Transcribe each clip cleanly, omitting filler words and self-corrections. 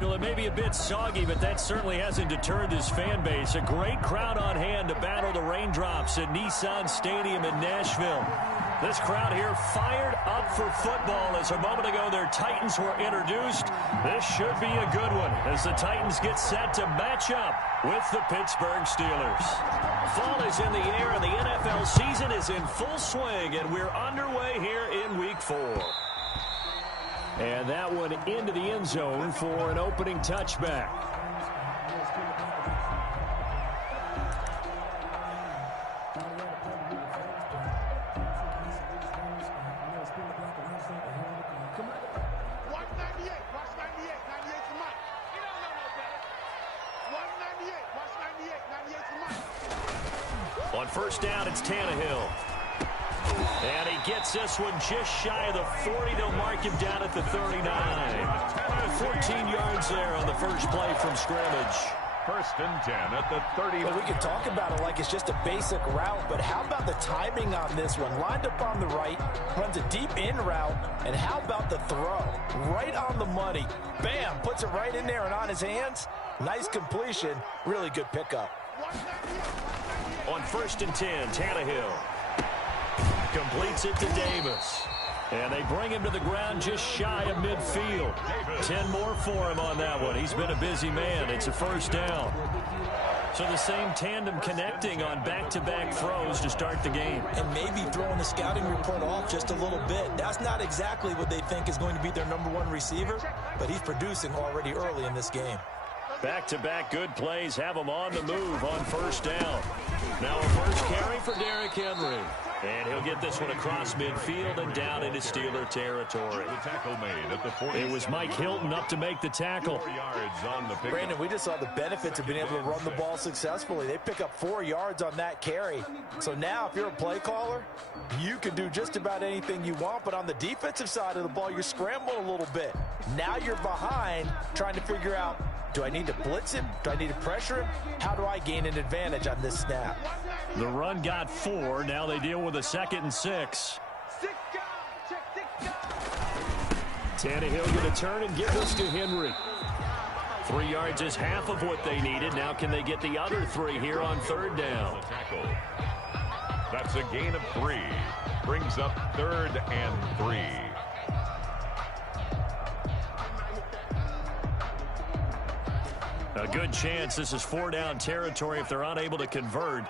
Well, it may be a bit soggy, but that certainly hasn't deterred this fan base. A great crowd on hand to battle the raindrops at Nissan Stadium in Nashville. This crowd here fired up for football as a moment ago their Titans were introduced. This should be a good one as the Titans get set to match up with the Pittsburgh Steelers. Fall is in the air and the NFL season is in full swing, and we're underway here in Week 4. And that one into the end zone for an opening touchback. On first down, it's Tannehill. And he gets this one just shy of the 40. They'll mark him down at the 39. 14 yards there on the first play from scrimmage. First and 10 at the 30. Well, we can talk about it like it's just a basic route, but how about the timing on this one? Lined up on the right, runs a deep in route, and how about the throw? Right on the money. Bam, puts it right in there and on his hands. Nice completion, really good pickup. On first and 10, Tannehill completes it to Davis. And they bring him to the ground just shy of midfield. 10 more for him on that one. He's been a busy man. It's a first down. So the same tandem connecting on back-to-back throws to start the game. And maybe throwing the scouting report off just a little bit. That's not exactly what they think is going to be their number one receiver, but he's producing already early in this game. Back-to-back good plays have him on the move on first down. Now a first carry for Derrick Henry. And he'll get this one across midfield and down into Steeler territory. The tackle made at the 40. It was Mike Hilton up to make the tackle. 4 yards on the pick. Brandon, we just saw the benefits of being able to run the ball successfully. They pick up 4 yards on that carry. So now if you're a play caller, you can do just about anything you want. But on the defensive side of the ball, you're scrambling a little bit. Now you're behind trying to figure out, do I need to blitz him? Do I need to pressure him? How do I gain an advantage on this snap? The run got 4. Now they deal with a 2nd and 6. Tannehill going to turn and give this to Henry. 3 yards is half of what they needed. Now can they get the other 3 here on third down? That's a gain of 3. Brings up 3rd and 3. A good chance this is 4-down territory if they're unable to convert.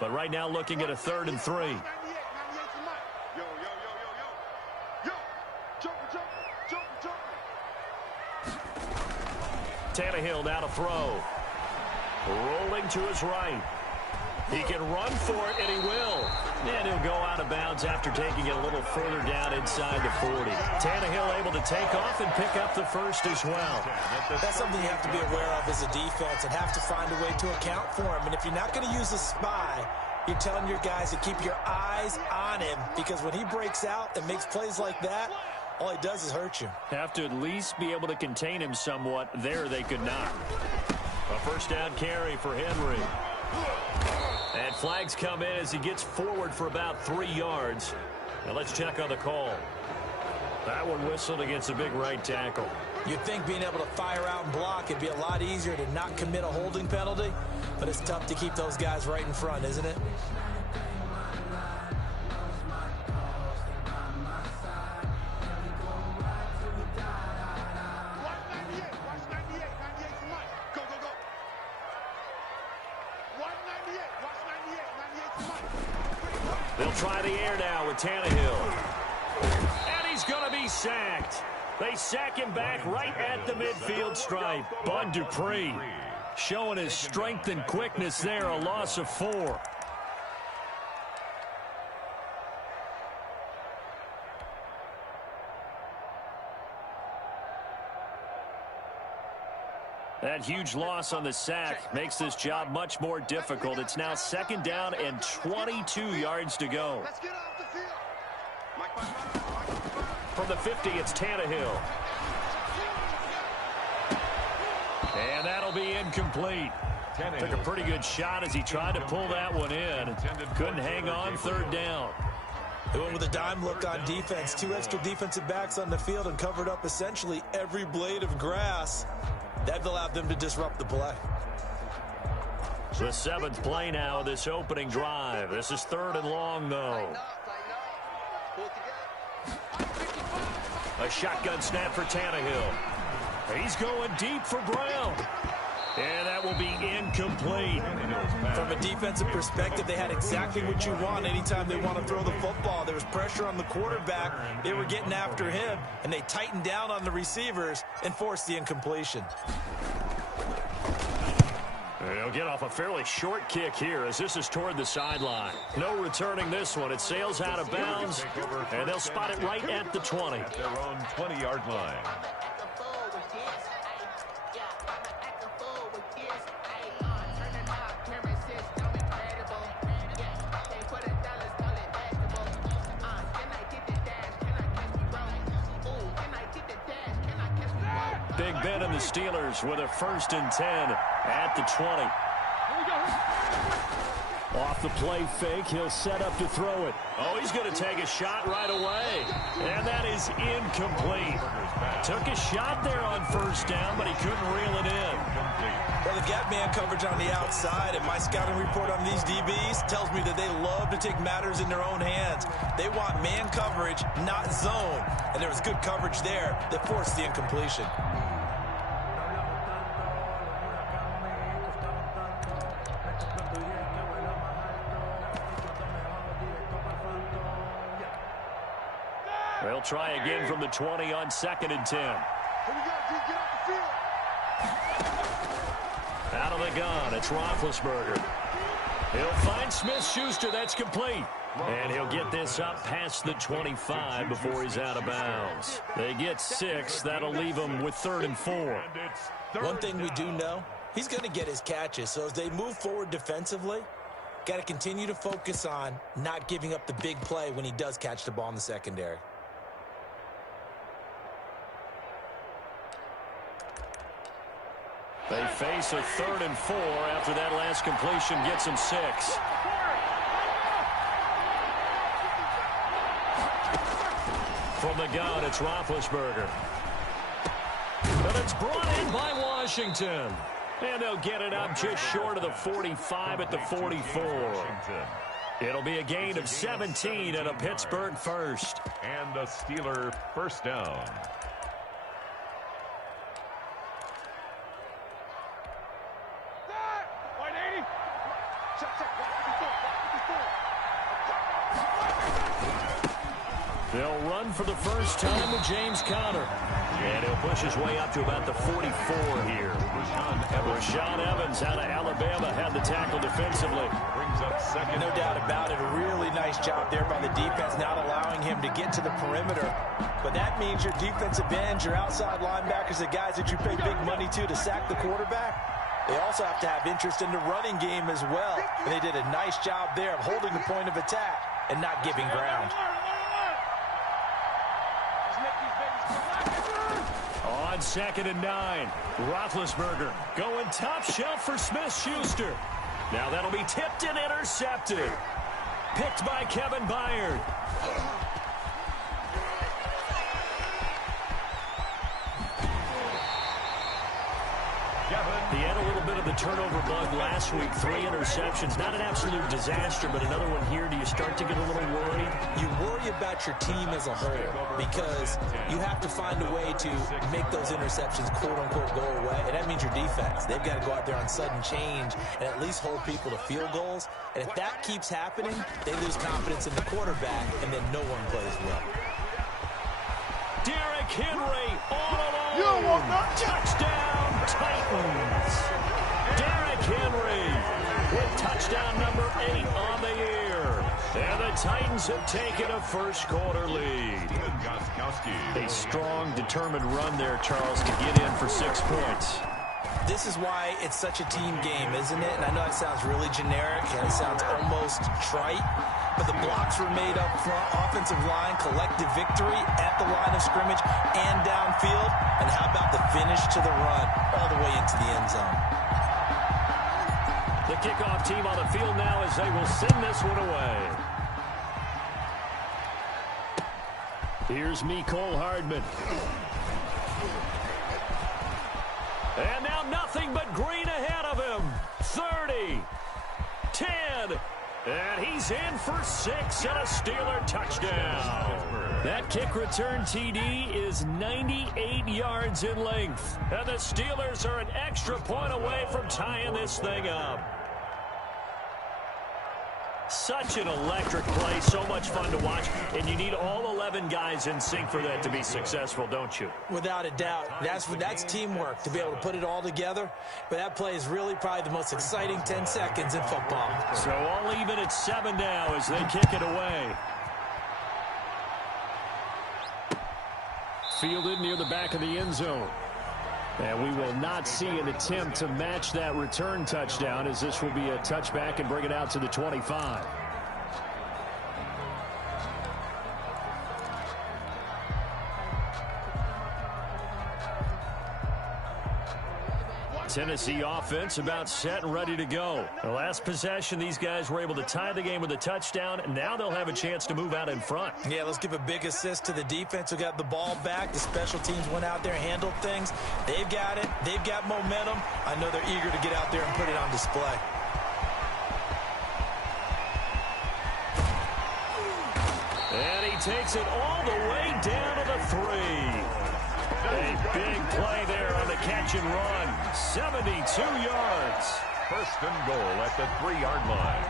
But right now looking at a 3rd and 3. Tannehill now to throw. Rolling to his right. He can run for it, and he will. And he'll go out of bounds after taking it a little further down inside the 40. Tannehill able to take off and pick up the first as well. That's something you have to be aware of as a defense and have to find a way to account for him. And if you're not going to use a spy, you're telling your guys to keep your eyes on him, because when he breaks out and makes plays like that, all he does is hurt you. Have to at least be able to contain him somewhat. There they could not. A first down carry for Henry. And flags come in as he gets forward for about 3 yards. Now let's check on the call. That one whistled against a big right tackle. You'd think being able to fire out and block it'd be a lot easier to not commit a holding penalty, but it's tough to keep those guys right in front, isn't it? They'll try the air now with Tannehill. And he's going to be sacked. They sack him back right at the midfield stripe. Bud Dupree showing his strength and quickness there, a loss of 4. That huge loss on the sack makes this job much more difficult. It's now 2nd down and 22 yards to go. Let's get off the field. From the 50, it's Tannehill. And that'll be incomplete. Took a pretty good shot as he tried to pull that one in. Couldn't hang on 3rd down. They went with a dime look on defense. 2 extra defensive backs on the field and covered up essentially every blade of grass. That allowed them to disrupt the play. The 7th play now of this opening drive. This is 3rd and long, though. A shotgun snap for Tannehill. He's going deep for Brown. And that will be incomplete. From a defensive perspective, they had exactly what you want anytime they want to throw the football. There was pressure on the quarterback. They were getting after him, and they tightened down on the receivers and forced the incompletion. They'll get off a fairly short kick here as this is toward the sideline. No returning this one. It sails out of bounds, and they'll spot it right at the 20. At their own 20-yard line. Big Ben and the Steelers with a 1st and 10 at the 20. Off the play fake, he'll set up to throw it. Oh, he's going to take a shot right away. And that is incomplete. Took a shot there on 1st down, but he couldn't reel it in. Well, the gap man coverage on the outside, and my scouting report on these DBs tells me that they love to take matters in their own hands. They want man coverage, not zone. And there was good coverage there that forced the incompletion. They'll try again from the 20 on 2nd and 10. Out of the gun, it's Roethlisberger. He'll find Smith-Schuster. That's complete. And he'll get this up past the 25 before he's out of bounds. They get 6. That'll leave him with 3rd and 4. One thing we do know, he's going to get his catches. So as they move forward defensively, got to continue to focus on not giving up the big play when he does catch the ball in the secondary. They face a 3rd and 4 after that last completion gets him 6. From the gun, it's Roethlisberger. But it's brought in by Washington. And they'll get it up just short of the 45 at the 44. It'll be a gain of 17 and a Pittsburgh 1st. And a Steeler 1st down. They'll run for the first time with James Conner. And he'll push his way up to about the 44 here. Rashaan Evans out of Alabama had the tackle defensively. Brings up 2nd. No doubt about it. A really nice job there by the defense, not allowing him to get to the perimeter. But that means your defensive ends, your outside linebackers, the guys that you pay big money to sack the quarterback, they also have to have interest in the running game as well. And they did a nice job there of holding the point of attack and not giving ground. On 2nd and 9, Roethlisberger going top shelf for Smith-Schuster. Now that'll be tipped and intercepted. Picked by Kevin Byard. He had a little bit of the turnover bug last week. 3 interceptions. Not an absolute disaster, but another one here. Do you start to get a little worried? You worry about your team as a whole because you have to find a way to make those interceptions, quote-unquote, go away. And that means your defense. They've got to go out there on sudden change and at least hold people to field goals. And if that keeps happening, they lose confidence in the quarterback, and then no one plays well. Derrick Henry all alone. Touchdown, Titans. Derrick Henry with touchdown number 8 on the year. And the Titans have taken a first-quarter lead. A strong, determined run there, Charles, to get in for 6 points. This is why it's such a team game, isn't it? And I know it sounds really generic and it sounds almost trite, but the blocks were made up front, offensive line, collective victory at the line of scrimmage and downfield. And how about the finish to the run all the way into the end zone? The kickoff team on the field now as they will send this one away. Here's Mecole Hardman. And now nothing but green ahead of him. 30, 10, and he's in for 6 and a Steeler touchdown. That kick return TD is 98 yards in length. And the Steelers are an extra point away from tying this thing up. Such an electric play, so much fun to watch, and you need all 11 guys in sync for that to be successful, don't you? Without a doubt. That's teamwork, to be able to put it all together. But that play is really probably the most exciting 10 seconds in football. So all even at 7 now as they kick it away. Fielded near the back of the end zone. And we will not see an attempt to match that return touchdown, as this will be a touchback and bring it out to the 25. Tennessee offense about set and ready to go. The last possession, these guys were able to tie the game with a touchdown, and now they'll have a chance to move out in front. Yeah, let's give a big assist to the defense who got the ball back. The special teams went out there and handled things. They've got it. They've got momentum. I know they're eager to get out there and put it on display. And he takes it all the way down to the 3. A big play there on the catch and run. 72 yards. First and goal at the 3-yard line.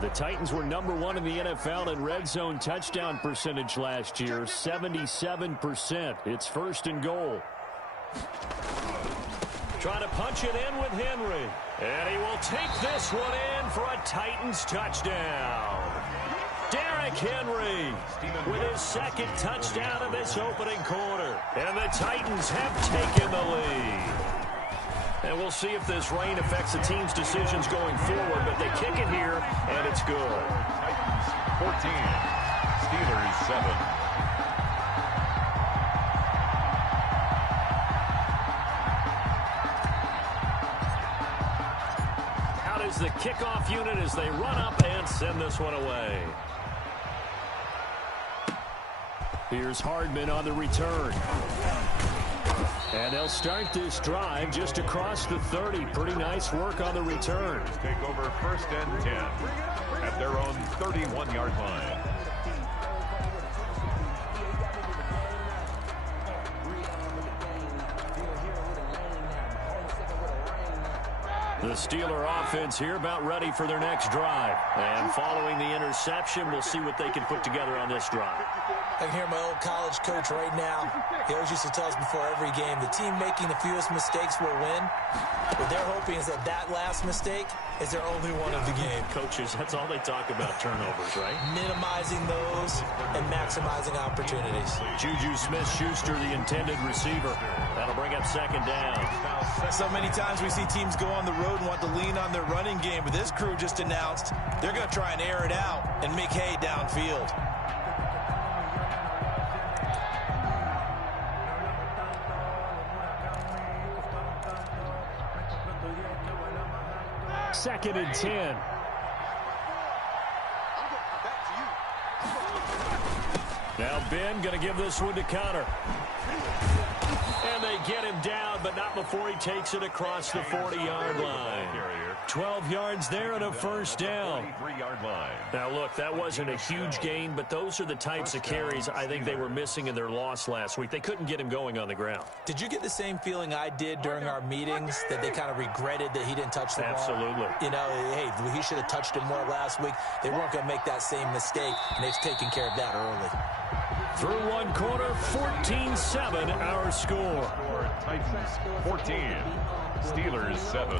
The Titans were #1 in the NFL in red zone touchdown percentage last year, 77%. It's first and goal. Trying to punch it in with Henry. And he will take this one in for a Titans touchdown. Derrick Henry with his second touchdown of this opening quarter. And the Titans have taken the lead. And we'll see if this rain affects the team's decisions going forward, but they kick it here, and it's good. Titans 14, Steelers 7. The kickoff unit as they run up and send this one away. Here's Hardman on the return. And they'll start this drive just across the 30. Pretty nice work on the return. Take over first and 10 at their own 31-yard line. The Steeler offense here about ready for their next drive. And following the interception, we'll see what they can put together on this drive. I can hear my old college coach right now. He always used to tell us before every game, the team making the fewest mistakes will win. What they're hoping is that that last mistake is their only one of the game. Coaches, that's all they talk about, turnovers, right? Minimizing those and maximizing opportunities. Juju Smith-Schuster, the intended receiver. That'll bring up second down. So many times we see teams go on the road and want to lean on their running game, but this crew just announced they're going to try and air it out and make hay downfield. Second and 10. Now Ben going to give this one to Connor. And they get him down, but not before he takes it across the 40-yard line. 12 yards there and a first down. 3-yard line. Now, look, that wasn't a huge gain, but those are the types of carries I think they were missing in their loss last week. They couldn't get him going on the ground. Did you get the same feeling I did during our meetings, that they kind of regretted that he didn't touch the ball? Absolutely. You know, hey, he should have touched it more last week. They weren't going to make that same mistake, and they've taken care of that early. Through one quarter, 14-7 our score. Titans 14, Steelers 7.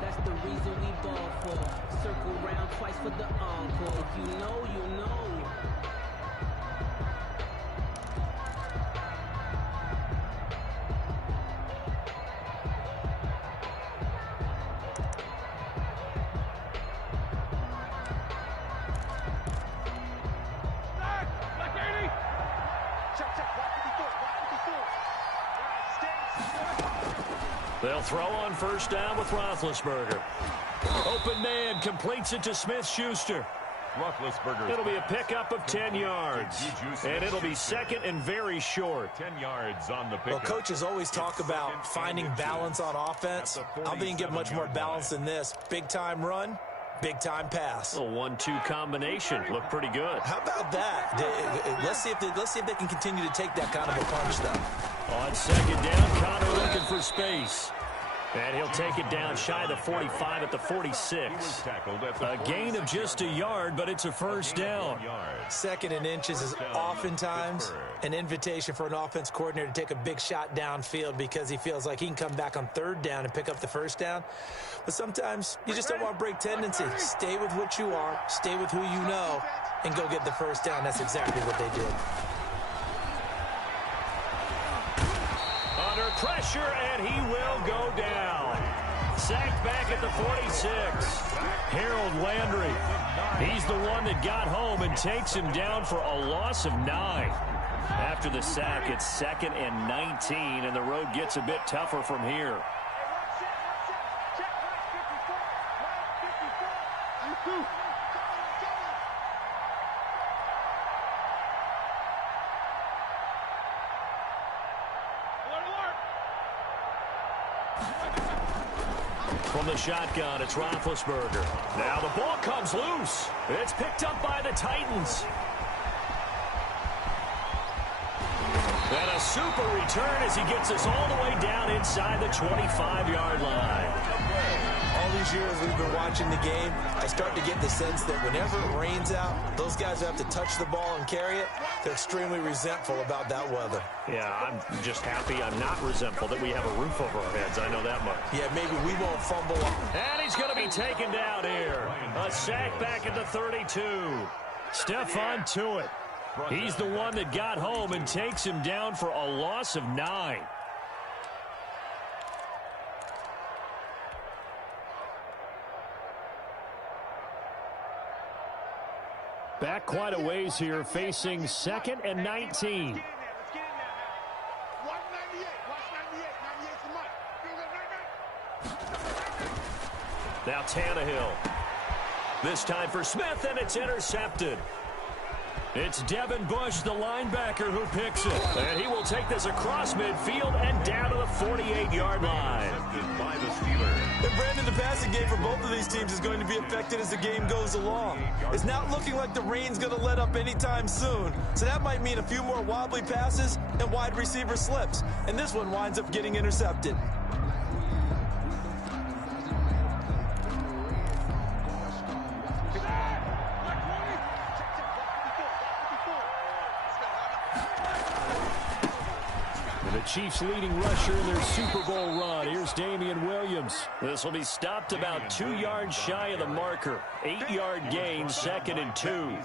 That's the reason we ball for. Circle round twice for the encore. If you know, you know. They'll throw on first down with Roethlisberger. Open man completes it to Smith-Schuster. It'll be a pickup of 10 yards. And it'll be second and very short. 10 yards on the pickup. Well, coaches always talk about finding balance on offense. I think get much more balance than this. Big-time run, big-time pass. A 1-2 combination. Looked pretty good. How about that? Let's see if they can continue to take that kind of a punch, though. On second down, Connor looking for space. And he'll take it down shy of the 45 at the 46. A gain of just a yard, but it's a first down. Second and inches is oftentimes an invitation for an offense coordinator to take a big shot downfield because he feels like he can come back on third down and pick up the first down. But sometimes you just don't want to break tendency. Stay with what you are, stay with who you know, and go get the first down. That's exactly what they did. Under pressure, and he will go down. Sacked back at the 46. Harold Landry. He's the one that got home and takes him down for a loss of 9. After the sack, it's 2nd and 19, and the road gets a bit tougher from here. From the shotgun, it's Roethlisberger. Now the ball comes loose. It's picked up by the Titans. And a super return as he gets us all the way down inside the 25-yard line. All these years we've been watching the game, I start to get the sense that whenever it rains out, those guys who have to touch the ball and carry it, they're extremely resentful about that weather. Yeah, I'm just happy I'm not resentful that we have a roof over our heads. I know that much. Yeah, maybe we won't fumble. And he's going to be taken down here. A sack back at the 32. Stephon Tuitt. He's the one that got home and takes him down for a loss of 9. Back quite a ways here, facing 2nd and 19. Now Tannehill. This time for Smith, and it's intercepted. It's Devin Bush, the linebacker, who picks it. And he will take this across midfield and down to the 48-yard line. By the Steelers. And Brandon, the passing game for both of these teams is going to be affected as the game goes along. It's not looking like the rain's going to let up anytime soon. So that might mean a few more wobbly passes and wide receiver slips. And this one winds up getting intercepted. Chiefs leading rusher in their Super Bowl run. Here's Damian Williams. This will be stopped about 2 yards shy of the marker. 8-yard gain, 2nd and 2.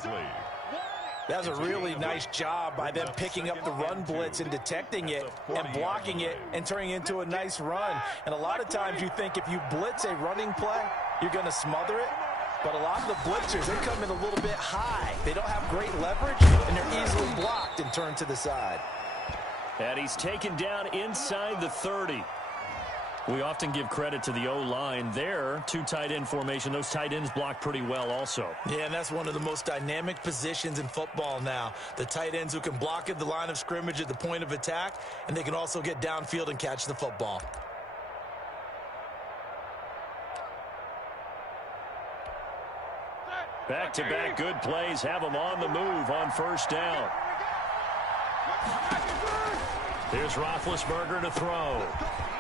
That was a really nice job by them picking up the run blitz and detecting it and blocking it and turning it into a nice run. And a lot of times you think if you blitz a running play, you're going to smother it. But a lot of the blitzers, they come in a little bit high. They don't have great leverage, and they're easily blocked and turned to the side. And he's taken down inside the 30. We often give credit to the O-line there. 2 tight end formation. Those tight ends block pretty well also. Yeah, and that's one of the most dynamic positions in football now. The tight ends who can block at the line of scrimmage at the point of attack, and they can also get downfield and catch the football. Back-to-back good plays have them on the move on first down. Here's Roethlisberger to throw.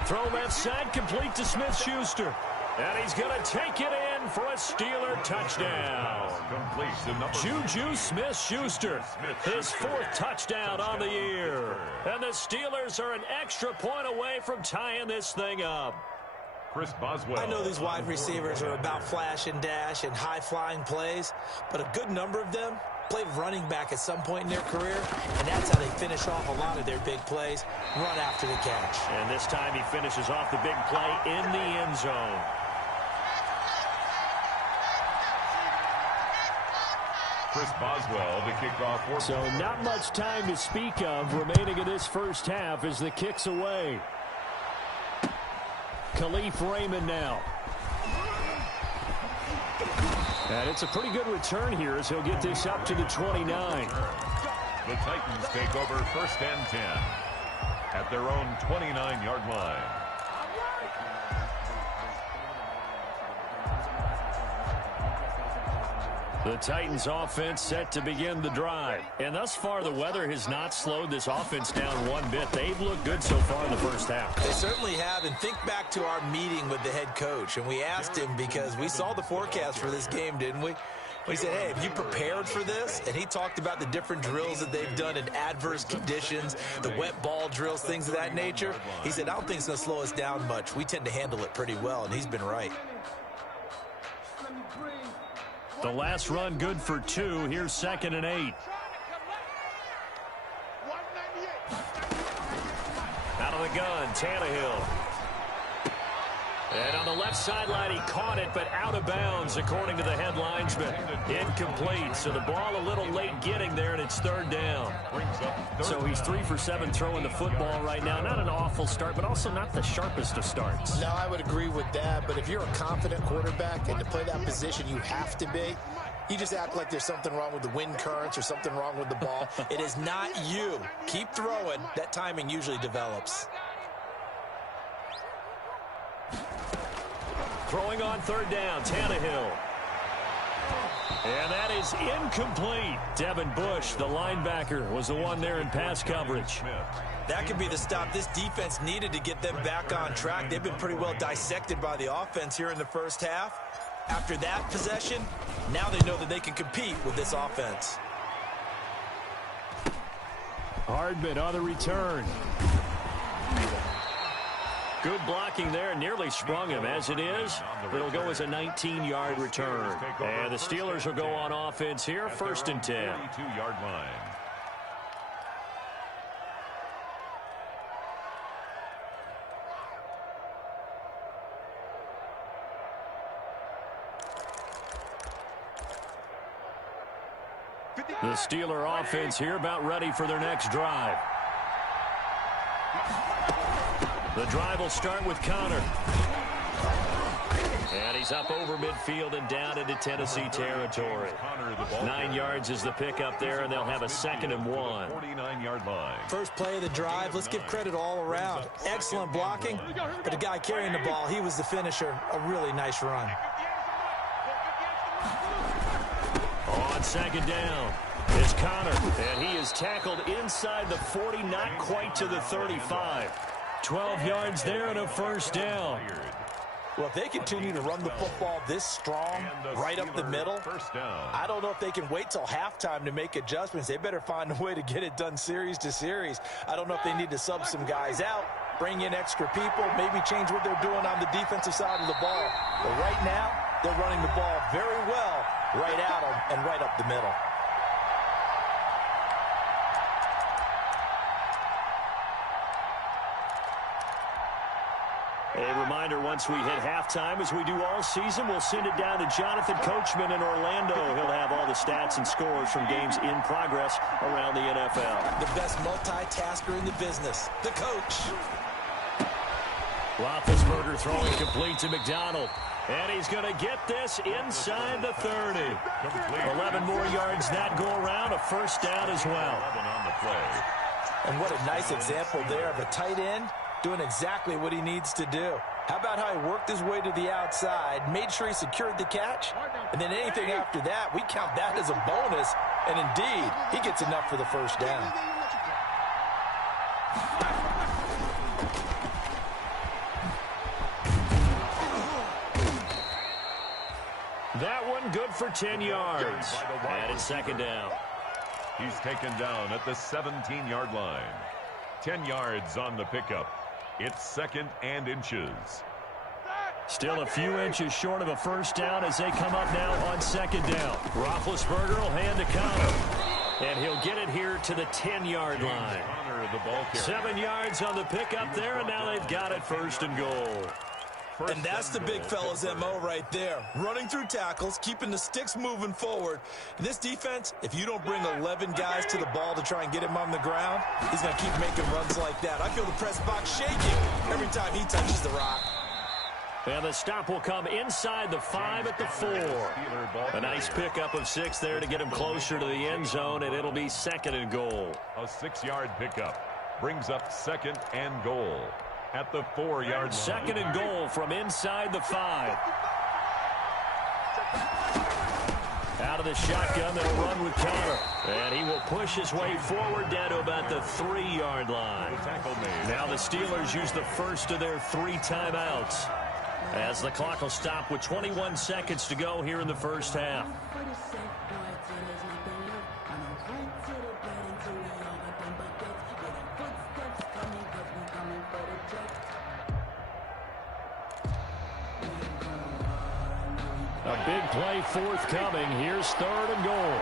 Throw left side, complete to Smith-Schuster. And he's going to take it in for a Steeler touchdown. Juju Smith-Schuster, his 4th touchdown on the year. And the Steelers are an extra point away from tying this thing up. Chris Boswell. I know these wide receivers are about flash and dash and high-flying plays, but a good number of them played running back at some point in their career, and that's how they finish off a lot of their big plays, run after the catch. And this time he finishes off the big play in the end zone. Chris Boswell to kick off. So not much time to speak of remaining in this first half as the kick's away. Khalif Raymond now. And it's a pretty good return here as he'll get this up to the 29. The Titans take over 1st and 10 at their own 29-yard line. The Titans offense set to begin the drive. And thus far, the weather has not slowed this offense down one bit. They've looked good so far in the first half. They certainly have. And think back to our meeting with the head coach. And we asked him because we saw the forecast for this game, didn't we? We said, hey, have you prepared for this? And he talked about the different drills that they've done in adverse conditions, the wet ball drills, things of that nature. He said, I don't think it's going to slow us down much. We tend to handle it pretty well, and he's been right. The last run good for 2. Here's 2nd and 8. Out of the gun, Tannehill. And on the left sideline, he caught it, but out of bounds, according to the head linesman. Incomplete, so the ball a little late getting there, and it's 3rd down. So he's 3 for 7 throwing the football right now. Not an awful start, but also not the sharpest of starts. No, I would agree with that, but if you're a confident quarterback and to play that position, you have to be. You just act like there's something wrong with the wind currents or something wrong with the ball. It is not you. Keep throwing. That timing usually develops. Throwing on 3rd down, Tannehill. And that is incomplete. Devin Bush, the linebacker, was the one there in pass coverage. That could be the stop this defense needed to get them back on track. They've been pretty well dissected by the offense here in the first half. After that possession, now they know that they can compete with this offense. Hardman on the return. Good blocking there, nearly sprung him. As it is, it'll go as a 19-yard return. And the Steelers will go on offense here, 1st and 10. 42-yard line. The Steeler offense here about ready for their next drive. The drive will start with Connor. And he's up over midfield and down into Tennessee territory. 9 yards is the pickup there, and they'll have a 2nd and 1. 49-yard line. First play of the drive, let's give credit all around. Excellent blocking, but the guy carrying the ball, he was the finisher. A really nice run. On 2nd down is Connor, and he is tackled inside the 40, not quite to the 35. 12 yards there and a 1st down. Well, if they continue to run the football this strong, right up the middle, I don't know if they can wait till halftime to make adjustments. They better find a way to get it done series to series. I don't know if they need to sub some guys out, bring in extra people, maybe change what they're doing on the defensive side of the ball. But right now, they're running the ball very well right at them and right up the middle. A reminder, once we hit halftime, as we do all season, we'll send it down to Jonathan Coachman in Orlando. He'll have all the stats and scores from games in progress around the NFL. The best multitasker in the business, the coach. Roethlisberger throwing complete to McDonald. And he's going to get this inside the 30. 11 more yards that go around, a 1st down as well. On the play. And what a nice example there of a tight end doing exactly what he needs to do. How about how he worked his way to the outside, made sure he secured the catch, and then anything after that, we count that as a bonus, and indeed, he gets enough for the 1st down. That one good for 10 yards. And it's 2nd down. He's taken down at the 17-yard line. 10 yards on the pickup. It's 2nd and inches. Still a few inches short of a 1st down as they come up now on 2nd down. Roethlisberger will hand to Connor. And he'll get it here to the 10-yard line. 7 yards on the pickup there, and now they've got it 1st and goal. And that's the big fella's MO right there. Running through tackles, keeping the sticks moving forward. In this defense, if you don't bring 11 guys to the ball to try and get him on the ground, he's going to keep making runs like that. I feel the press box shaking every time he touches the rock. And the stop will come inside the 5 at the 4. A nice pickup of 6 there to get him closer to the end zone, and it'll be 2nd and goal. A 6-yard pickup brings up 2nd and goal at the 4-yard line. 2nd and goal from inside the 5. Out of the shotgun, they'll run with Connor. And he will push his way forward down to about the 3-yard line. Now the Steelers use the first of their 3 timeouts, as the clock will stop with 21 seconds to go here in the first half. A big play forthcoming. Here's 3rd and goal.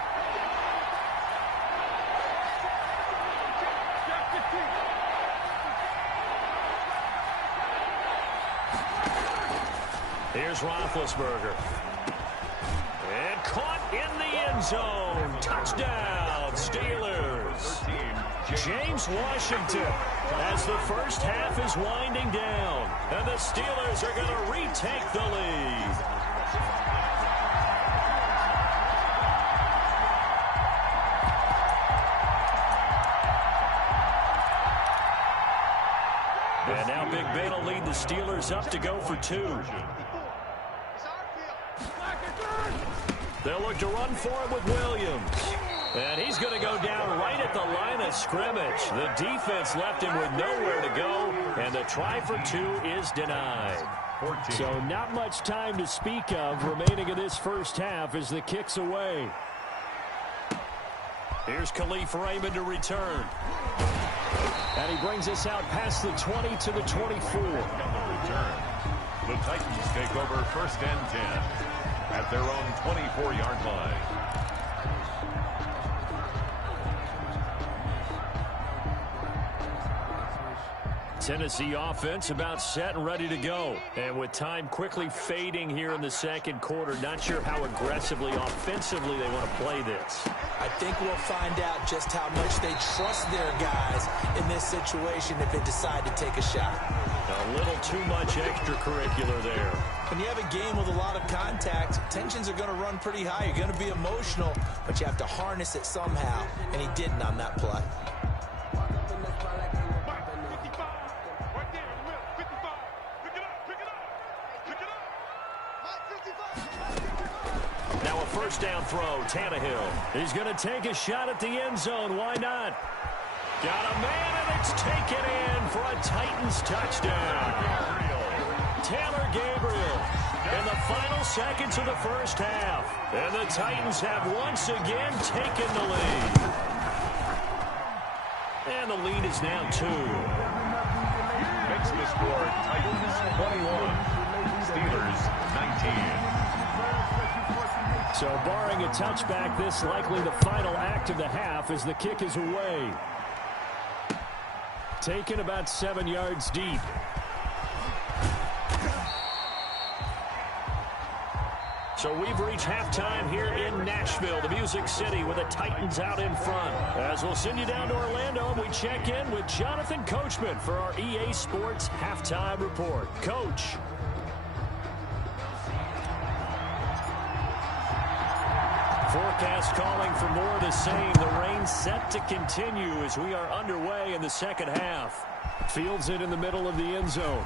Here's Roethlisberger. And caught in the end zone. Touchdown, Steelers. James Washington, as the first half is winding down. And the Steelers are going to retake the lead. And now Big Ben will lead the Steelers up to go for 2. They'll look to run for him with Williams. And he's going to go down right at the line of scrimmage. The defense left him with nowhere to go, and the try for 2 is denied. 14. So not much time to speak of remaining in this first half as the kick's away. Here's Khalif Raymond to return. And he brings us out past the 20 to the 24. The Titans take over 1st and 10 at their own 24-yard line. Tennessee offense about set and ready to go. And with time quickly fading here in the 2nd quarter, not sure how aggressively, offensively they want to play this. I think we'll find out just how much they trust their guys in this situation if they decide to take a shot. A little too much extracurricular there. When you have a game with a lot of contact, tensions are going to run pretty high. You're going to be emotional, but you have to harness it somehow, and he didn't on that play. Now a first down throw, Tannehill. He's going to take a shot at the end zone. Why not? Got a man, and it's taken in for a Titans touchdown. Taylor Gabriel in the final seconds of the first half. And the Titans have once again taken the lead. And the lead is now 2. Makes the score Titans 21, Steelers 19. So barring a touchback, this likely the final act of the half as the kick is away. Taken about 7 yards deep. So we've reached halftime here in Nashville, the Music City, with the Titans out in front. As we'll send you down to Orlando, we check in with Jonathan Coachman for our EA Sports Halftime Report. Coach. Forecast calling for more of the same. The rain set to continue as we are underway in the second half. Fields it in the middle of the end zone.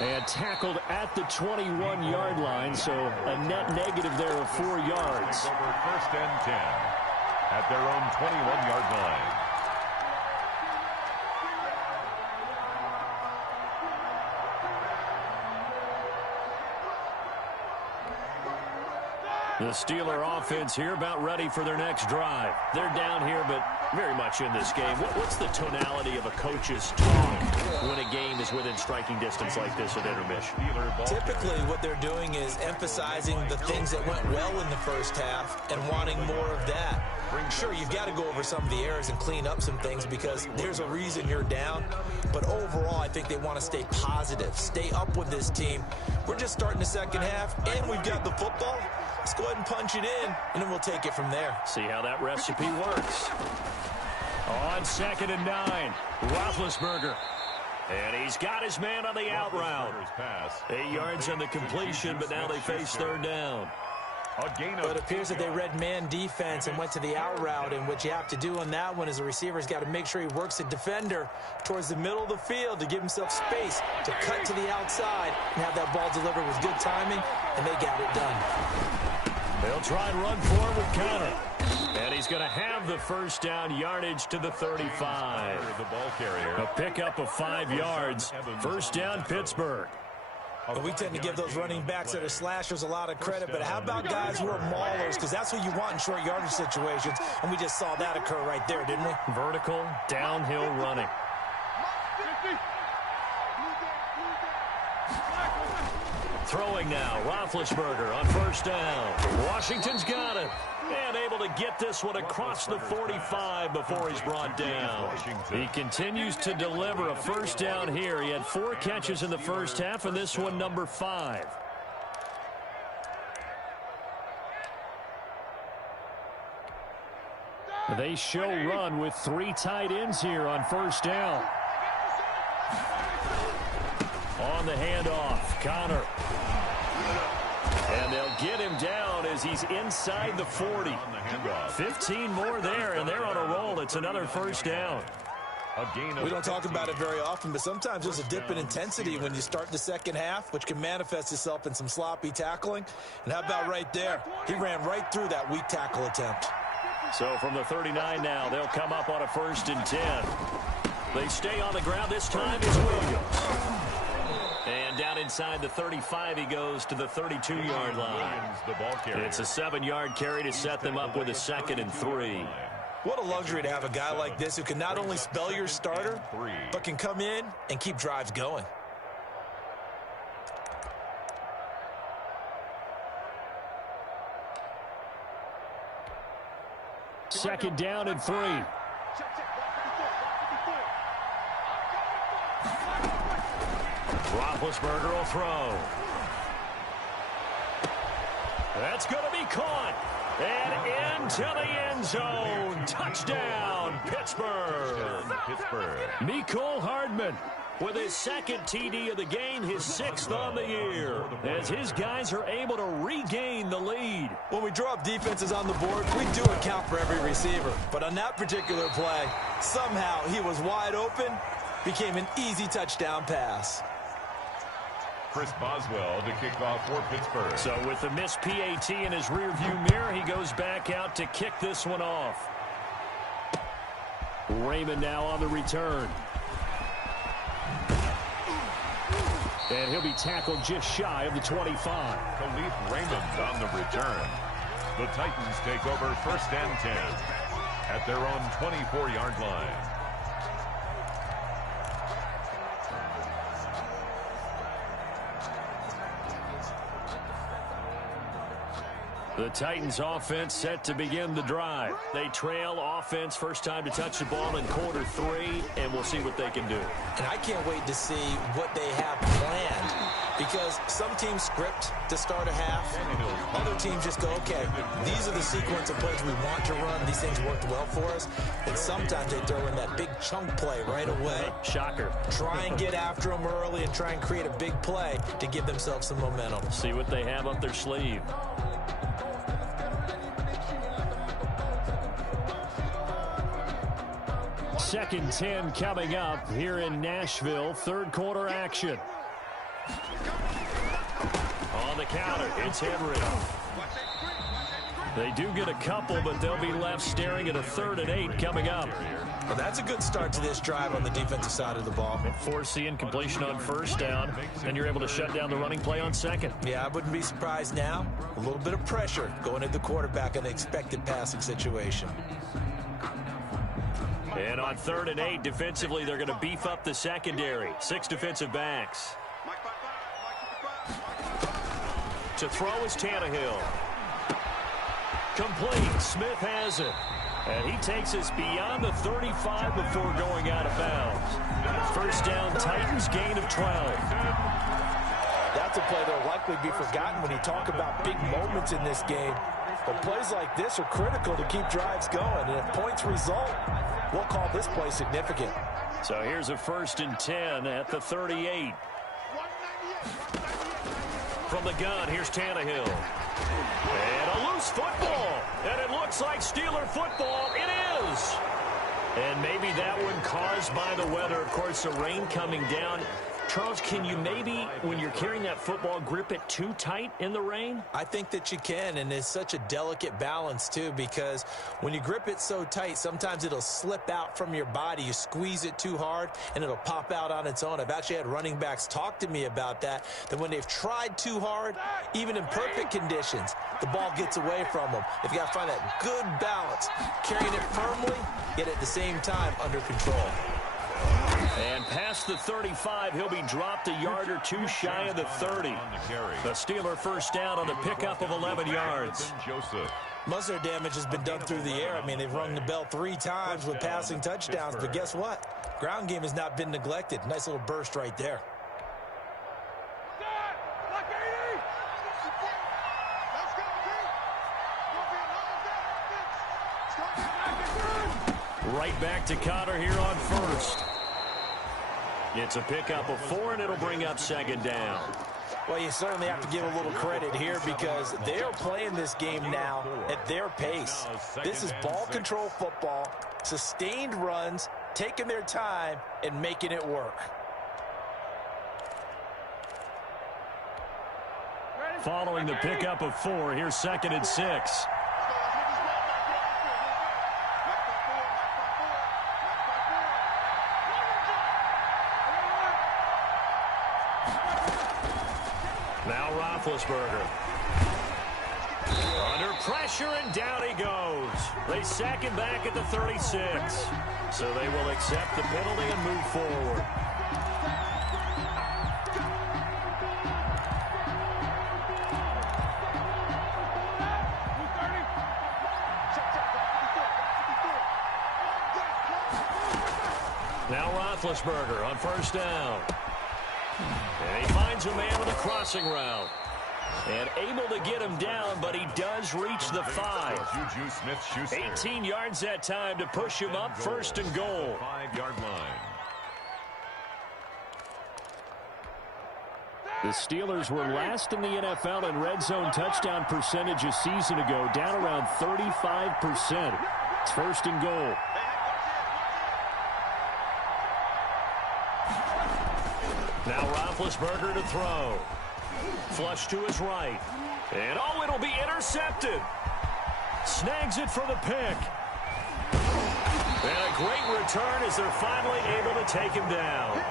And tackled at the 21-yard line, so a net negative there of 4 yards. Over 1st and 10 at their own 21-yard line. The Steeler offense here about ready for their next drive. They're down here, but very much in this game. What's the tonality of a coach's talk when a game is within striking distance like this at intermission? Typically, what they're doing is emphasizing the things that went well in the first half and wanting more of that. Sure, you've got to go over some of the errors and clean up some things because there's a reason you're down. But overall, I think they want to stay positive, stay up with this team. We're just starting the second half, and we've got the football. Let's go ahead and punch it in, and then we'll take it from there. See how that recipe works. On 2nd and 9, Roethlisberger. And he's got his man on the out route. 8 yards on the completion, but now they face third down. But it appears that they read man defense and went to the out route, and what you have to do on that one is the receiver's got to make sure he works the defender towards the middle of the field to give himself space to cut to the outside and have that ball delivered with good timing, and they got it done. They'll try and run forward with Connor. And he's going to have the first down, yardage to the 35. The ball carrier. A pickup of 5 yards. First down, Pittsburgh. But we tend to give those running backs that are slashers a lot of credit, but how about guys who are maulers? Because that's what you want in short yardage situations, and we just saw that occur right there, didn't we? Vertical, downhill running. Throwing now, Roethlisberger on first down. Washington's got it. And able to get this one across the 45 before he's brought down. He continues to deliver a first down here. He had 4 catches in the first half, and this one number 5. They show run with 3 tight ends here on first down. On the handoff, Connor. And they'll get him down as he's inside the 40. 15 more there, and they're on a roll. It's another first down. We don't talk about it very often, but sometimes there's a dip in intensity when you start the second half, which can manifest itself in some sloppy tackling. And how about right there? He ran right through that weak tackle attempt. So from the 39 now, they'll come up on a 1st and 10. They stay on the ground. This time is Williams. And down inside the 35, he goes to the 32-yard line. It's a 7-yard carry to set them up with a 2nd and 3. What a luxury to have a guy like this who can not only spell your starter, but can come in and keep drives going. Second down and 3. Roethlisberger will throw. That's going to be caught. And into the end zone. Touchdown, Pittsburgh. Mecole Hardman with his 2nd TD of the game, his 6th on the year, as his guys are able to regain the lead. When we draw up defenses on the board, we do account for every receiver. But on that particular play, somehow he was wide open, became an easy touchdown pass. Chris Boswell to kick off for Pittsburgh. So with the missed PAT in his rearview mirror, he goes back out to kick this one off. Raymond now on the return. And he'll be tackled just shy of the 25. Khalif Raymond on the return. The Titans take over 1st and 10 at their own 24-yard line. The Titans offense set to begin the drive. They trail offense, first time to touch the ball in quarter 3, and we'll see what they can do. And I can't wait to see what they have planned, because some teams script to start a half. Other teams just go, okay, these are the sequence of plays we want to run. These things worked well for us. And sometimes they throw in that big chunk play right away. Shocker. Try and get after them early and try and create a big play to give themselves some momentum. See what they have up their sleeve. Second 10 coming up here in Nashville. 3rd quarter action. On the counter, it's Henry. They do get a couple, but they'll be left staring at a 3rd and 8 coming up. Well, that's a good start to this drive on the defensive side of the ball. Forcing completion on first down, and you're able to shut down the running play on 2nd. Yeah, I wouldn't be surprised now. A little bit of pressure going at the quarterback in an expected passing situation. And on 3rd and 8, defensively, they're going to beef up the secondary. 6 defensive backs. To throw is Tannehill. Complete. Smith has it. And he takes us beyond the 35 before going out of bounds. First down, Titans, gain of 12. That's a play that will likely be forgotten when you talk about big moments in this game. But plays like this are critical to keep drives going. And if points result, we'll call this play significant. So here's a 1st and 10 at the 38. From the gun, here's Tannehill. And a loose football. And it looks like Steeler football. It is. And maybe that one caused by the weather. Of course, the rain coming down. Charles, can you maybe, when you're carrying that football, grip it too tight in the rain? I think that you can, and it's such a delicate balance, too, because when you grip it so tight, sometimes it'll slip out from your body. You squeeze it too hard, and it'll pop out on its own. I've actually had running backs talk to me about that when they've tried too hard, even in perfect conditions, the ball gets away from them. They've got to find that good balance, carrying it firmly, yet at the same time under control. And past the 35, he'll be dropped a yard or two shy of the 30. The Steeler 1st down on the pickup of 11 yards. Most of their damage has been done through the air. I mean, they've rung the bell 3 times with passing touchdowns, but guess what? Ground game has not been neglected. Nice little burst right there. Right back to Connor here on 1st. It's a pickup of 4, and it'll bring up 2nd down. Well, you certainly have to give a little credit here because they're playing this game now at their pace. This is ball control football, sustained runs, taking their time, and making it work. Following the pickup of 4, here's 2nd and 6. Now Roethlisberger. Under pressure, and down he goes. They sack him back at the 36. So they will accept the penalty and move forward. Now Roethlisberger on 1st down. And he finds a man with a crossing route. And able to get him down, but he does reach the 5. 18 yards that time to push him up, 1st and goal. 5-yard line. The Steelers were last in the NFL in red zone touchdown percentage a season ago, down around 35%. It's 1st and goal. Now Roethlisberger to throw. Flush to his right. And oh, it'll be intercepted. Snags it for the pick. And a great return as they're finally able to take him down.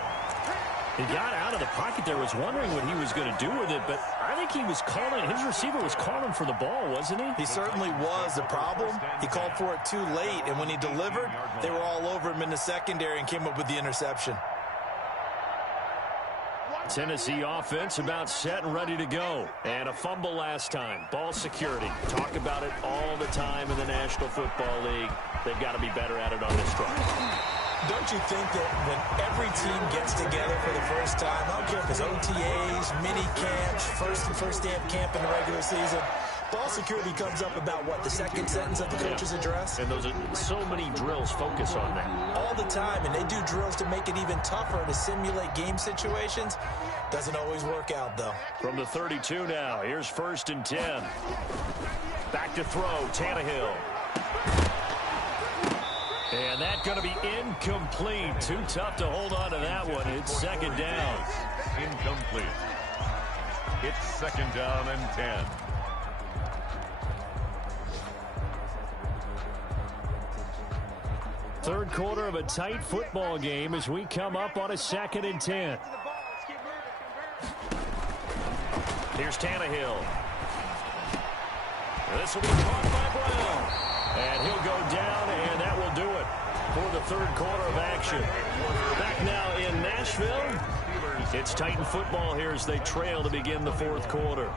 He got out of the pocket there, was wondering what he was going to do with it, but I think he was calling, his receiver was calling for the ball, wasn't he? He certainly was. The problem, he called for it too late, and when he delivered, they were all over him in the secondary and came up with the interception. Tennessee offense about set and ready to go. And a fumble last time. Ball security. Talk about it all the time in the National Football League. They've got to be better at it on this drive. Don't you think that when every team gets together for the first time, I don't care if it's OTAs, mini camps, first day of camp in the regular season, ball security comes up about what, the second sentence of the coach's address? And those are so many drills focus on that. All the time, and they do drills to make it even tougher to simulate game situations. Doesn't always work out, though. From the 32 now, here's 1st and 10. Back to throw, Tannehill. And that's going to be incomplete. Too tough to hold on to that one. It's 2nd down. Incomplete. It's 2nd down and 10. Third quarter of a tight football game as we come up on a 2nd and 10. Here's Tannehill. This will be caught by Brown. And he'll go down, and that will do it for the third quarter of action. Back now in Nashville. It's Titan football here as they trail to begin the fourth quarter.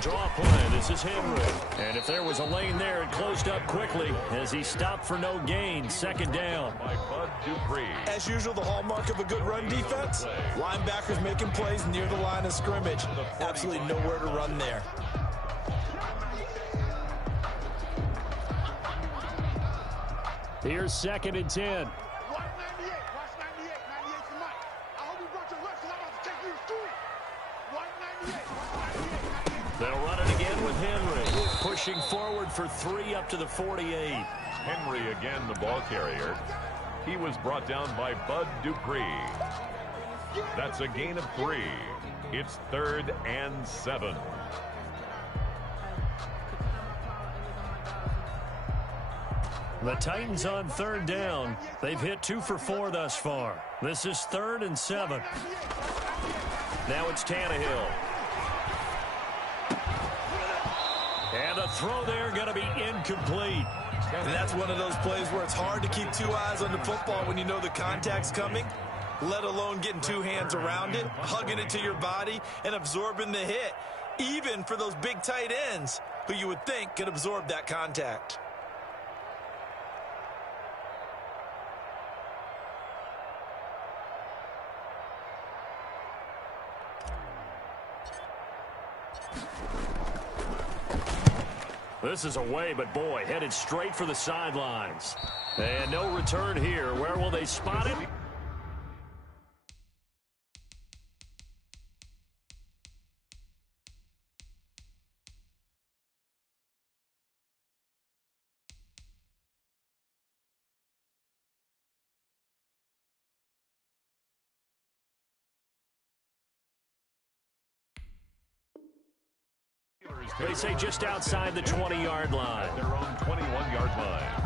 Draw play. This is Henry. And if there was a lane there, it closed up quickly as he stopped for no gain. Second down. By Bud Dupree. As usual, the hallmark of a good run defense, linebackers making plays near the line of scrimmage. Absolutely nowhere to run there. Here's 2nd and 10. They'll run it again with Henry. Pushing forward for 3 up to the 48. Henry again the ball carrier. He was brought down by Bud Dupree. That's a gain of 3. It's 3rd and 7. The Titans on 3rd down. They've hit 2 for 4 thus far. This is 3rd and 7. Now it's Tannehill. And a throw there going to be incomplete. And that's one of those plays where it's hard to keep 2 eyes on the football when you know the contact's coming, let alone getting 2 hands around it, hugging it to your body, and absorbing the hit, even for those big tight ends who you would think could absorb that contact. This is away, but boy, headed straight for the sidelines. And no return here. Where will they spot it? They say just outside the 20-yard line. At their own 21-yard line.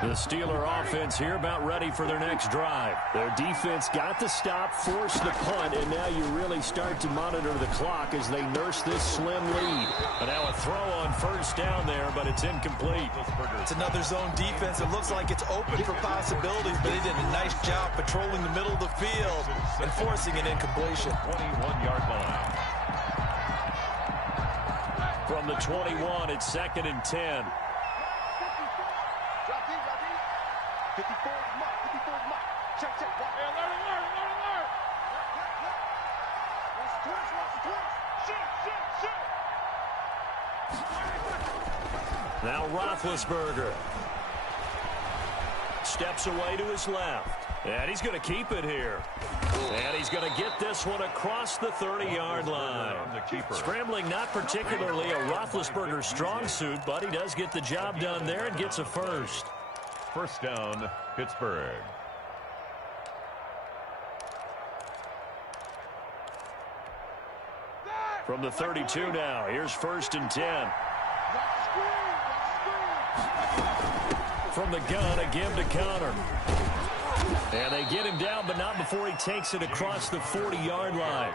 The Steeler offense here about ready for their next drive. Their defense got the stop, forced the punt, and now you really start to monitor the clock as they nurse this slim lead. And now a throw on 1st down there, but it's incomplete. It's another zone defense. It looks like it's open for possibilities, but they did a nice job patrolling the middle of the field and forcing an incompletion. 21-yard line. From the 21, it's 2nd and 10. 54 mark, 54 mark. Check. Hey, alert. Shoot. Now Roethlisberger steps away to his left. And he's going to keep it here. And he's going to get this one across the 30-yard line. Scrambling not particularly a Roethlisberger strong suit, but he does get the job done there and gets a first. 1st down, Pittsburgh. From the 32 now, here's 1st and 10. From the gun, a give to Connor. And they get him down, but not before he takes it across the 40-yard line.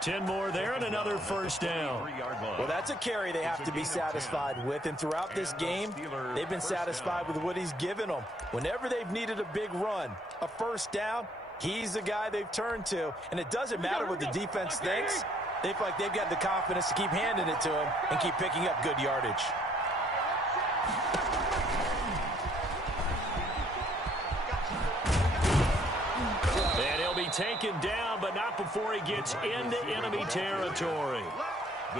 10 more there and another 1st down. Well, that's a carry they have to be satisfied with. And throughout this game, they've been satisfied with what he's given them. Whenever they've needed a big run, a 1st down, he's the guy they've turned to. And it doesn't matter what the defense thinks. They feel like they've got the confidence to keep handing it to him and keep picking up good yardage. Taken down, but not before he gets into enemy territory.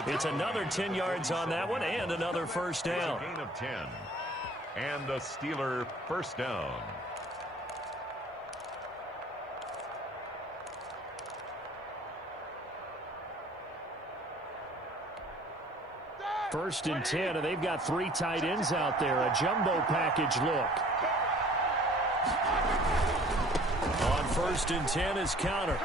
It's another 10 yards on that one and another 1st down. Gain of 10. And the Steeler 1st down. First and 10, and they've got 3 tight ends out there. A jumbo package look. On 1st and 10 is Connor.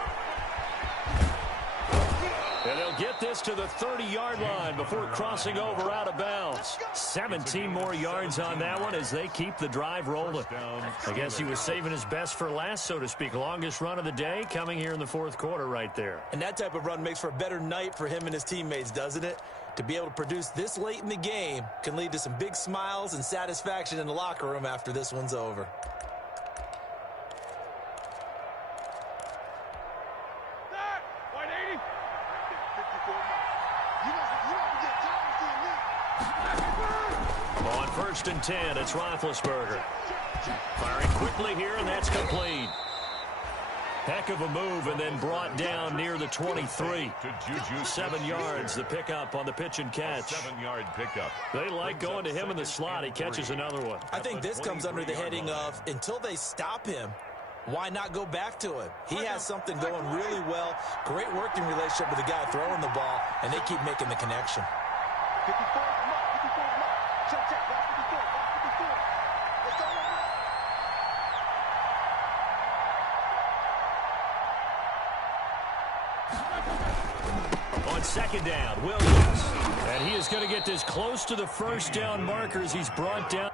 And they'll get this to the 30-yard line before crossing over out of bounds. 17 more yards on that one as they keep the drive rolling. I guess he was saving his best for last, so to speak. Longest run of the day coming here in the 4th quarter right there. And that type of run makes for a better night for him and his teammates, doesn't it? to be able to produce this late in the game can lead to some big smiles and satisfaction in the locker room after this one's over. On 1st and 10, it's Roethlisberger. Firing quickly here, and that's complete. Heck of a move, and then brought down near the 23. 7 yards, the pickup on the pitch and catch. 7-yard pickup. They like going to him in the slot. He catches another one. I think this comes under the heading of, until they stop him, why not go back to it? He has something going really well. Great working relationship with the guy throwing the ball, and they keep making the connection. 54 mark, 54 mark. Check, check, watch 54, watch 54. Let's go. On 2nd down, Williams. And he is going to get this close to the first down markers. He's brought down.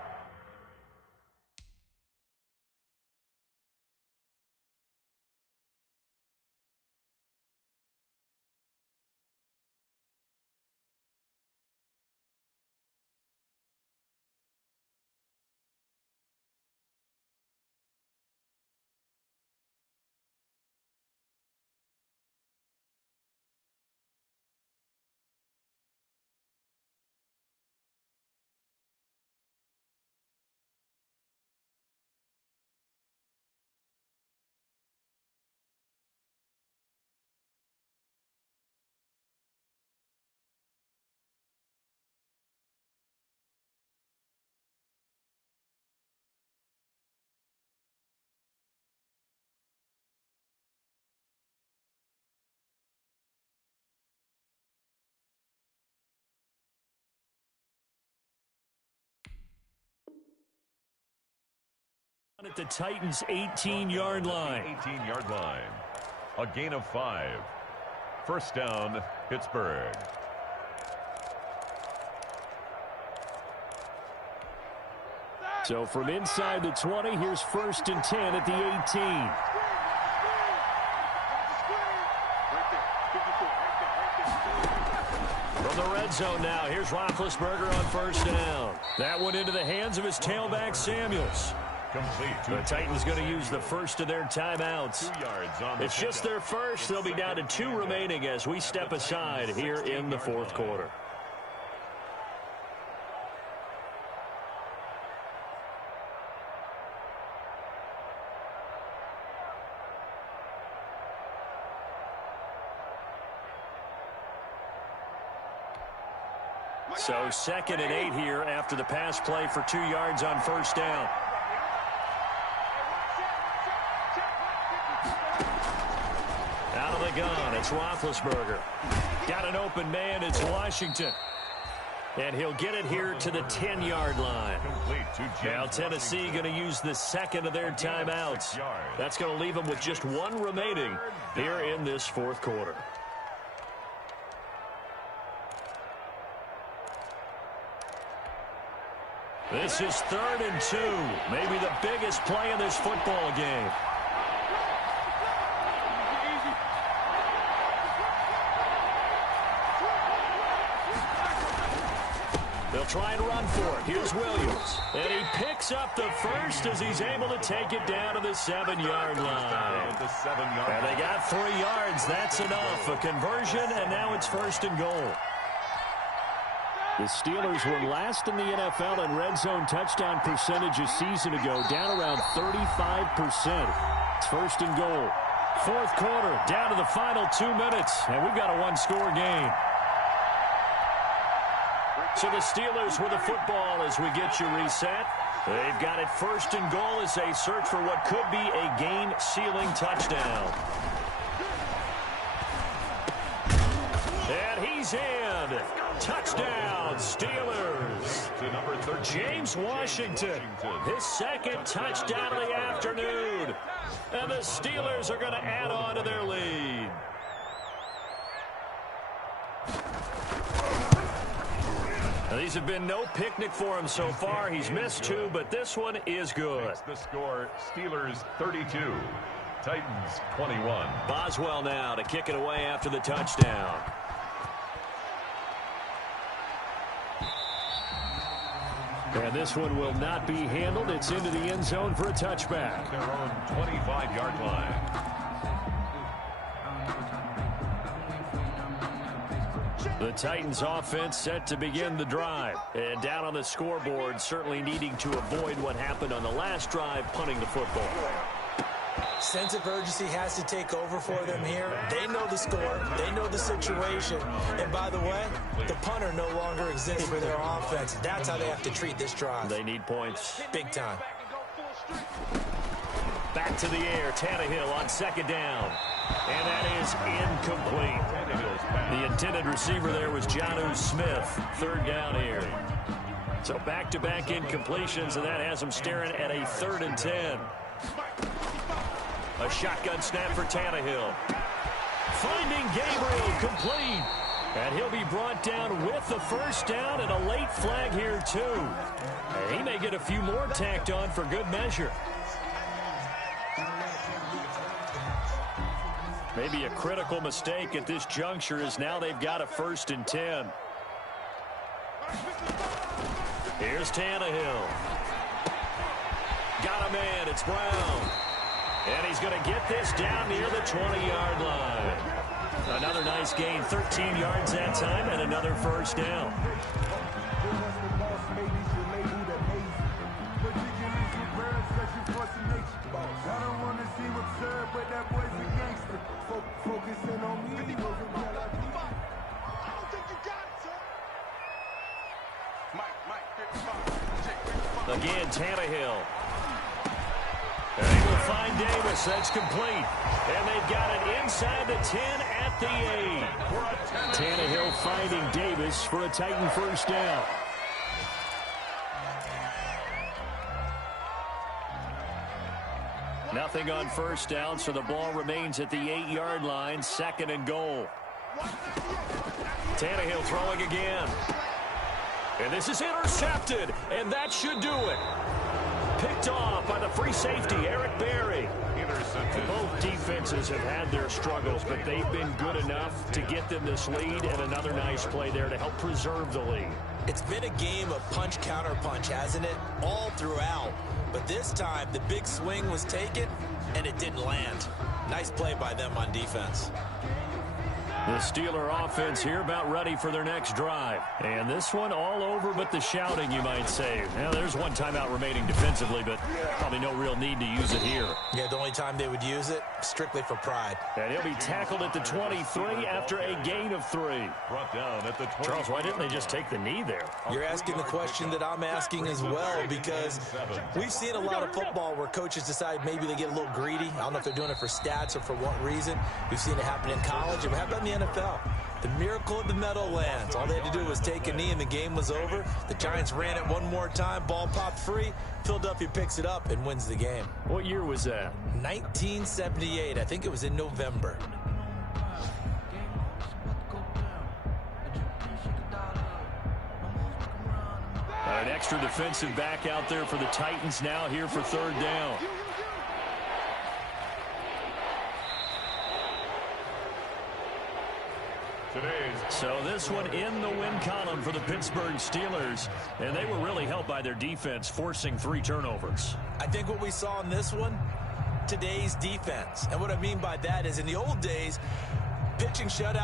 At the Titans' 18-yard line. 18-yard line. A gain of 5. 1st down, Pittsburgh. So from inside the 20, here's 1st and 10 at the 18. From the red zone now, here's Roethlisberger on 1st down. That one into the hands of his tailback, Samuels. Complete. The Titans going to use the first of their timeouts. 2 yards on the It's just their first. They'll be down to 2 remaining as we step aside here in the 4th quarter. So 2nd and 8 here after the pass play for 2 yards on 1st down. Out of the gun, it's Roethlisberger. Got an open man, it's Washington. And he'll get it here to the 10-yard line. Now Tennessee going to use the 2nd of their timeouts. That's going to leave them with just 1 remaining here in this 4th quarter. This is 3rd and 2. Maybe the biggest play in this football game. They'll try and run for it. Here's Williams. And he picks up the first as he's able to take it down to the 7-yard line. And they got 3 yards. That's enough. A conversion, and now it's 1st and goal. The Steelers were last in the NFL in red zone touchdown percentage a season ago, down around 35%. It's 1st and goal. 4th quarter, down to the final 2 minutes, and we've got a 1-score game. So the Steelers with the football as we get you reset. They've got it 1st and goal as they search for what could be a game-sealing touchdown. And he's in. Touchdown, Steelers. James Washington, his 2nd touchdown of the afternoon. And the Steelers are going to add on to their lead. Now, these have been no picnic for him so far. He's missed 2, but this one is good. Makes the score, Steelers 32, Titans 21. Boswell now to kick it away after the touchdown. And this one will not be handled. It's into the end zone for a touchback. Their own 25-yard line. The Titans offense set to begin the drive. And down on the scoreboard, certainly needing to avoid what happened on the last drive, punting the football. Sense of urgency has to take over for them here. They know the score. They know the situation. And by the way, the punter no longer exists for their offense. That's how they have to treat this drive. They need points. Big time. Back to the air. Tannehill on second down. And that is incomplete. The intended receiver there was Jonnu Smith. Third down here. So back-to-back incompletions, and that has him staring at a 3rd and 10. A shotgun snap for Tannehill. Finding Gabriel, complete. And he'll be brought down with the first down and a late flag here, too. And he may get a few more tacked on for good measure. Maybe a critical mistake at this juncture is now they've got a 1st and 10. Here's Tannehill. Got a man. It's Brown. And he's going to get this down near the 20-yard line. Another nice gain, 13 yards that time, and another first down. Again, Tannehill. And he will find Davis. That's complete. And they've got it inside the 10 at the 8. Tannehill finding Davis for a Titan first down. Nothing on first down, so the ball remains at the 8-yard line. 2nd and goal. Tannehill throwing again. And this is intercepted, and that should do it. Picked off by the free safety, Eric Berry. Intercepted. Both defenses have had their struggles, but they've been good enough to get them this lead, and another nice play there to help preserve the lead. It's been a game of punch-counter-punch, hasn't it? All throughout. But this time, the big swing was taken, and it didn't land. Nice play by them on defense. The Steeler offense here about ready for their next drive. And this one all over but the shouting, you might say. Now, there's one timeout remaining defensively, but probably no real need to use it here. Yeah, the only time they would use it, strictly for pride. And he'll be tackled at the 23 after a gain of 3. Brought down at the 20. Charles, why didn't they just take the knee there? You're asking the question that I'm asking as well, because we've seen a lot of football where coaches decide maybe they get a little greedy. I don't know if they're doing it for stats or for what reason. We've seen it happen in college. It happened in the NFL. The miracle of the Meadowlands. All they had to do was take a knee and the game was over. The Giants ran it one more time. Ball popped free. Philadelphia picks it up and wins the game. What year was that? 1978. I think it was in November. An extra defensive back out there for the Titans now here for 3rd down. So this one in the win column for the Pittsburgh Steelers, and they were really helped by their defense, forcing 3 turnovers. I think what we saw in this one, today's defense. And what I mean by that is in the old days, pitching shutout